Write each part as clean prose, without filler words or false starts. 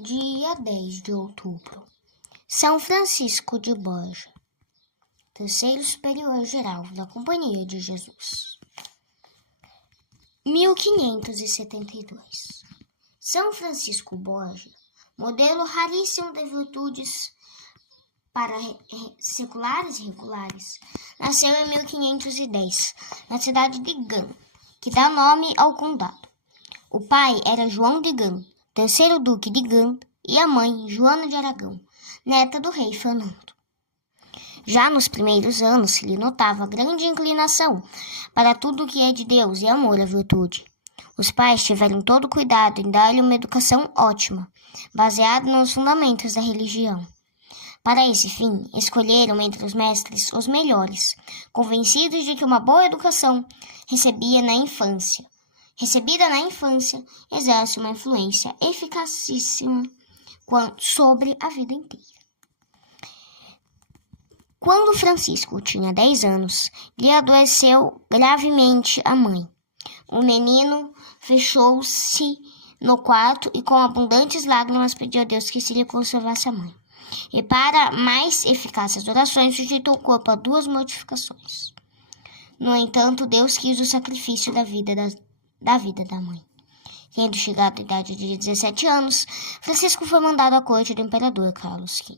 Dia 10 de outubro. São Francisco de Borja, terceiro superior geral da Companhia de Jesus. 1572. São Francisco Borja, modelo raríssimo de virtudes para seculares e regulares, nasceu em 1510, na cidade de Gand, que dá nome ao condado. O pai era João de Gand, terceiro duque de Gand, e a mãe, Joana de Aragão, neta do rei Fernando. Já nos primeiros anos se lhe notava grande inclinação para tudo o que é de Deus e amor à virtude. Os pais tiveram todo cuidado em dar-lhe uma educação ótima, baseada nos fundamentos da religião. Para esse fim, escolheram entre os mestres os melhores, convencidos de que uma boa educação recebida na infância, exerce uma influência eficacíssima sobre a vida inteira. Quando Francisco tinha 10 anos, lhe adoeceu gravemente a mãe. O menino fechou-se no quarto e com abundantes lágrimas pediu a Deus que se lhe conservasse a mãe. E para mais eficazes orações, sujeitou o corpo a 2 mortificações. No entanto, Deus quis o sacrifício da vida da mãe. Tendo chegado à idade de 17 anos, Francisco foi mandado à corte do imperador Carlos V.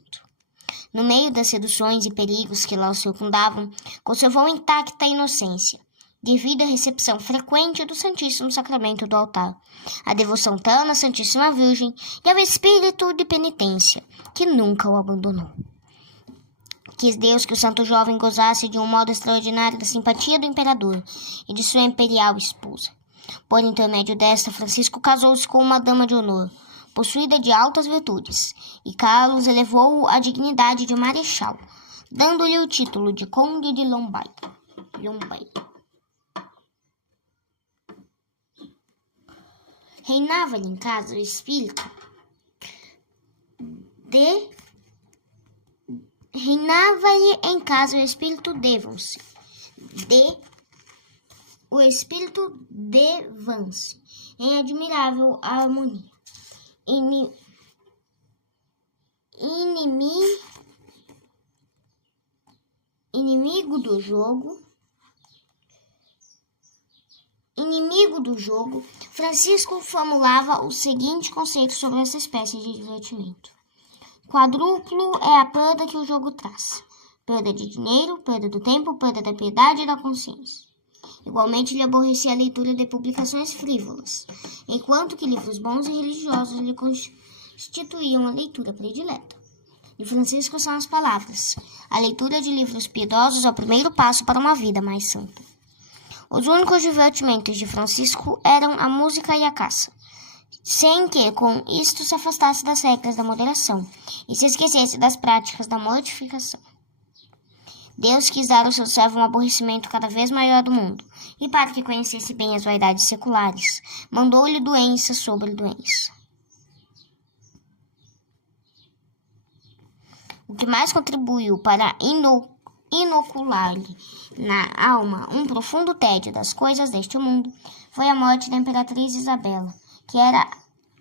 No meio das seduções e perigos que lá o circundavam, conservou intacta a inocência, devido à recepção frequente do Santíssimo Sacramento do altar, à devoção tão à Santíssima Virgem e ao espírito de penitência, que nunca o abandonou. Quis Deus que o santo jovem gozasse de um modo extraordinário da simpatia do imperador e de sua imperial esposa. Por intermédio desta, Francisco casou-se com uma dama de honor, possuída de altas virtudes, e Carlos elevou-o à dignidade de marechal, dando-lhe o título de Conde de Lombay. Reinava-lhe em casa o espírito de Vance, em admirável harmonia. Inimigo do jogo, Francisco formulava o seguinte conceito sobre essa espécie de divertimento: quadruplo é a perda que o jogo traz: perda de dinheiro, perda do tempo, perda da piedade e da consciência. Igualmente lhe aborrecia a leitura de publicações frívolas, enquanto que livros bons e religiosos lhe constituíam a leitura predileta. De Francisco são as palavras: a leitura de livros piedosos é o primeiro passo para uma vida mais santa. Os únicos divertimentos de Francisco eram a música e a caça, sem que com isto se afastasse das regras da moderação e se esquecesse das práticas da mortificação. Deus quis dar ao seu servo um aborrecimento cada vez maior do mundo, e para que conhecesse bem as vaidades seculares, mandou-lhe doença sobre doença. O que mais contribuiu para inocular-lhe na alma um profundo tédio das coisas deste mundo foi a morte da imperatriz Isabela, que era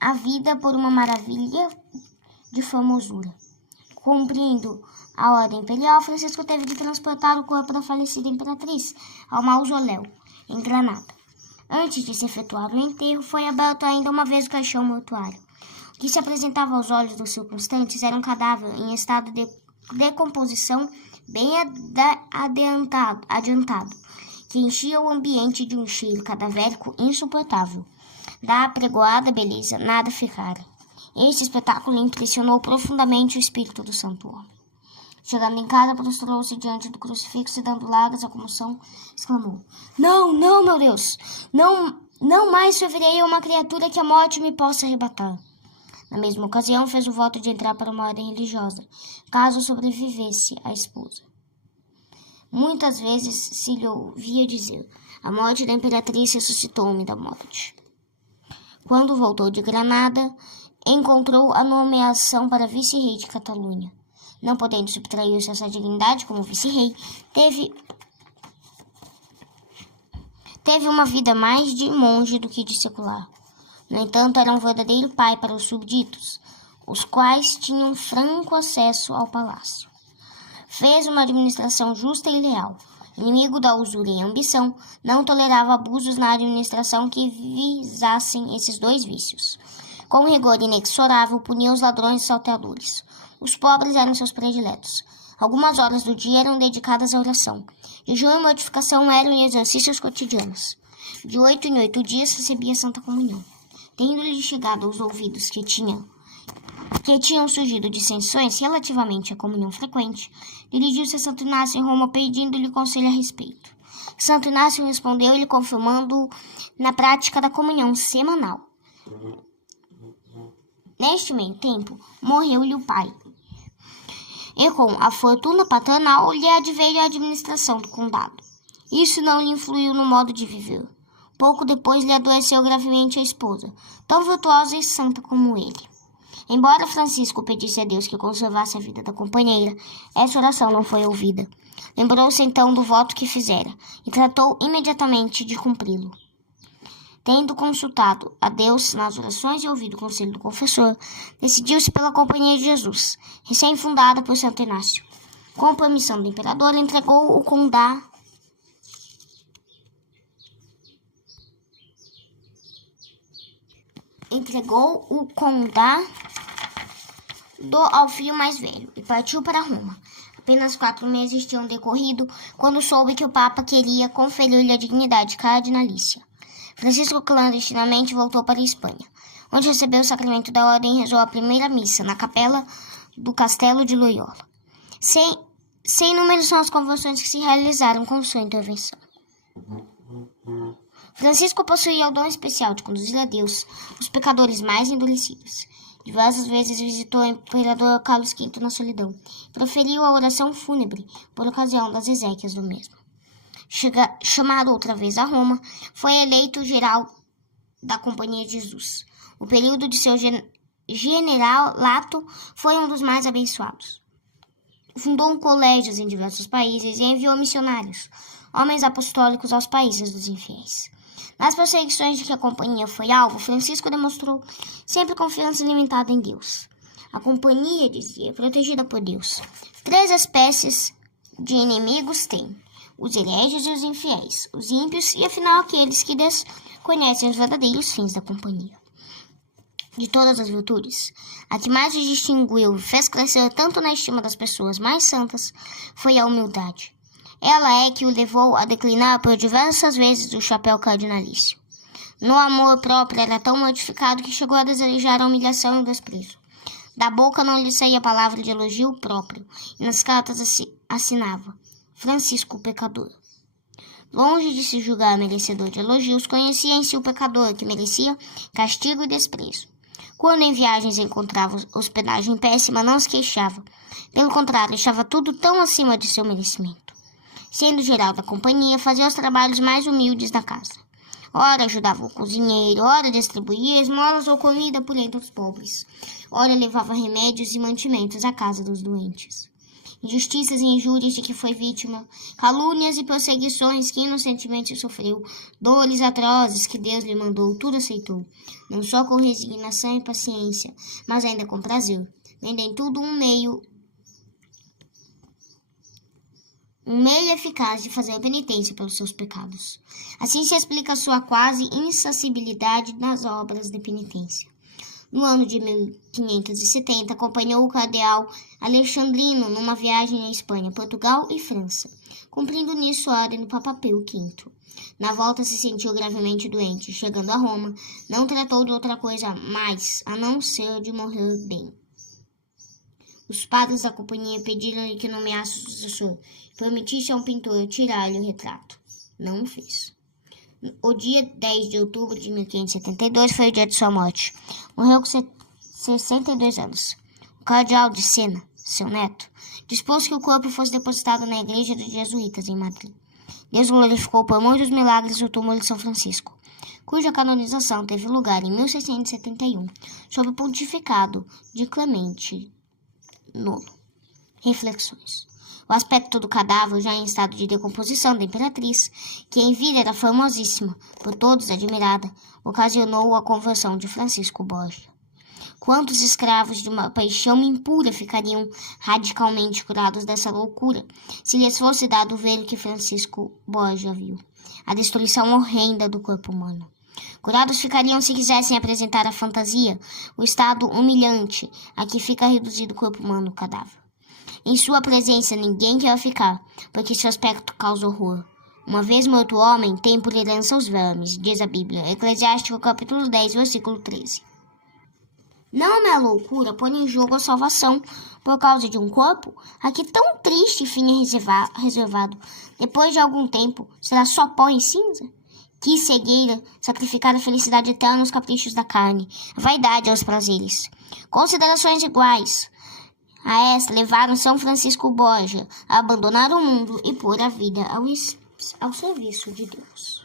havida por uma maravilha de formosura. Cumprindo a ordem imperial, Francisco teve de transportar o corpo da falecida imperatriz ao mausoléu, em Granada. Antes de se efetuar o enterro, foi aberto ainda uma vez o caixão mortuário. O que se apresentava aos olhos dos circunstantes era um cadáver em estado de decomposição bem adiantado, que enchia o ambiente de um cheiro cadavérico insuportável. Da apregoada beleza nada ficara. Este espetáculo impressionou profundamente o espírito do santo homem. Chegando em casa, prostrou-se diante do crucifixo e, dando largas à comoção, exclamou: Não, meu Deus! Não mais servirei a uma criatura que a morte me possa arrebatar. Na mesma ocasião, fez o voto de entrar para uma ordem religiosa, caso sobrevivesse a esposa. Muitas vezes se lhe ouvia dizer: a morte da imperatriz ressuscitou-me da morte. Quando voltou de Granada, encontrou a nomeação para vice-rei de Catalunha. Não podendo subtrair-se essa dignidade como vice-rei, teve uma vida mais de monge do que de secular. No entanto, era um verdadeiro pai para os súbditos. os quais tinham franco acesso ao palácio. Fez uma administração justa e leal. Inimigo da usura e ambição, não tolerava abusos na administração que visassem esses dois vícios. Com rigor inexorável, punia os ladrões e salteadores. Os pobres eram seus prediletos. Algumas horas do dia eram dedicadas à oração. Jejum e mortificação eram exercícios cotidianos. De 8 em 8 dias recebia a Santa Comunhão. Tendo-lhe chegado aos ouvidos que tinham surgido dissensões relativamente à comunhão frequente, dirigiu-se a Santo Inácio em Roma pedindo-lhe conselho a respeito. Santo Inácio respondeu-lhe confirmando na prática da comunhão semanal. Neste meio tempo, morreu-lhe o pai, e com a fortuna paternal lhe adveio a administração do condado. Isso não lhe influiu no modo de viver. Pouco depois lhe adoeceu gravemente a esposa, tão virtuosa e santa como ele. Embora Francisco pedisse a Deus que conservasse a vida da companheira, essa oração não foi ouvida. Lembrou-se então do voto que fizera e tratou imediatamente de cumpri-lo. Tendo consultado a Deus nas orações e ouvido o conselho do confessor, decidiu-se pela Companhia de Jesus, recém-fundada por Santo Inácio. Com permissão do imperador, entregou o condado ao filho mais velho e partiu para Roma. Apenas 4 meses tinham decorrido quando soube que o Papa queria conferir-lhe a dignidade cardinalícia. Francisco clandestinamente voltou para a Espanha, onde recebeu o sacramento da ordem e rezou a primeira missa na capela do Castelo de Loyola. Sem número são as conversões que se realizaram com sua intervenção. Francisco possuía o dom especial de conduzir a Deus os pecadores mais endurecidos. Diversas vezes visitou o imperador Carlos V na solidão e proferiu a oração fúnebre por ocasião das exéquias do mesmo. Chamado outra vez a Roma, foi eleito geral da Companhia de Jesus. O período de seu generalato foi um dos mais abençoados. Fundou colégios em diversos países e enviou missionários, homens apostólicos aos países dos infiéis. Nas perseguições de que a companhia foi alvo, Francisco demonstrou sempre confiança limitada em Deus. A companhia, dizia, é protegida por Deus. 3 espécies de inimigos tem: os hereges e os infiéis, os ímpios e, afinal, aqueles que desconhecem os verdadeiros fins da companhia. De todas as virtudes, a que mais o distinguiu e fez crescer tanto na estima das pessoas mais santas foi a humildade. Ela é que o levou a declinar por diversas vezes o chapéu cardinalício. No amor próprio era tão mortificado que chegou a desejar a humilhação e o desprezo. Da boca não lhe saía palavra de elogio próprio, e nas cartas assinava Francisco o pecador. Longe de se julgar merecedor de elogios, conhecia em si o pecador que merecia castigo e desprezo. Quando em viagens encontrava hospedagem péssima, não se queixava. Pelo contrário, achava tudo tão acima de seu merecimento. Sendo geral da companhia, fazia os trabalhos mais humildes da casa. Ora ajudava o cozinheiro, ora distribuía esmolas ou comida por entre os pobres. Ora levava remédios e mantimentos à casa dos doentes. Injustiças e injúrias de que foi vítima, calúnias e perseguições que inocentemente sofreu, dores atrozes que Deus lhe mandou, tudo aceitou, não só com resignação e paciência, mas ainda com prazer, vendo em tudo um meio eficaz de fazer penitência pelos seus pecados. Assim se explica sua quase insacibilidade nas obras de penitência. No ano de 1570, acompanhou o cardeal Alexandrino numa viagem à Espanha, Portugal e França, cumprindo nisso a ordem do Papa Pio V. Na volta se sentiu gravemente doente. Chegando a Roma, não tratou de outra coisa mais, a não ser de morrer bem. Os padres da companhia pediram-lhe que nomeasse o sucessor e permitisse a um pintor tirar-lhe o retrato. Não o fez. O dia 10 de outubro de 1572 foi o dia de sua morte. Morreu com 62 anos. O cardeal de Sena, seu neto, dispôs que o corpo fosse depositado na igreja dos jesuítas em Madrid. Deus glorificou por muitos milagres o túmulo de São Francisco, cuja canonização teve lugar em 1671, sob o pontificado de Clemente IX. Reflexões. O aspecto do cadáver, já em estado de decomposição da imperatriz, que em vida era famosíssima, por todos admirada, ocasionou a conversão de Francisco Borgia. Quantos escravos de uma paixão impura ficariam radicalmente curados dessa loucura se lhes fosse dado ver o que Francisco Borgia viu, a destruição horrenda do corpo humano? Curados ficariam se quisessem apresentar à fantasia o estado humilhante a que fica reduzido o corpo humano cadáver. Em sua presença ninguém quer ficar, porque seu aspecto causa horror. Uma vez morto o homem, tem por herança os vermes, diz a Bíblia, Eclesiástico capítulo 10, versículo 13. Não é uma loucura pôr em jogo a salvação por causa de um corpo a que tão triste fim é reservado. Depois de algum tempo, será só pó e cinza? Que cegueira sacrificar a felicidade eterna aos caprichos da carne, a vaidade aos prazeres. Considerações iguais a esta levaram São Francisco Borgia a abandonar o mundo e pôr a vida ao serviço de Deus.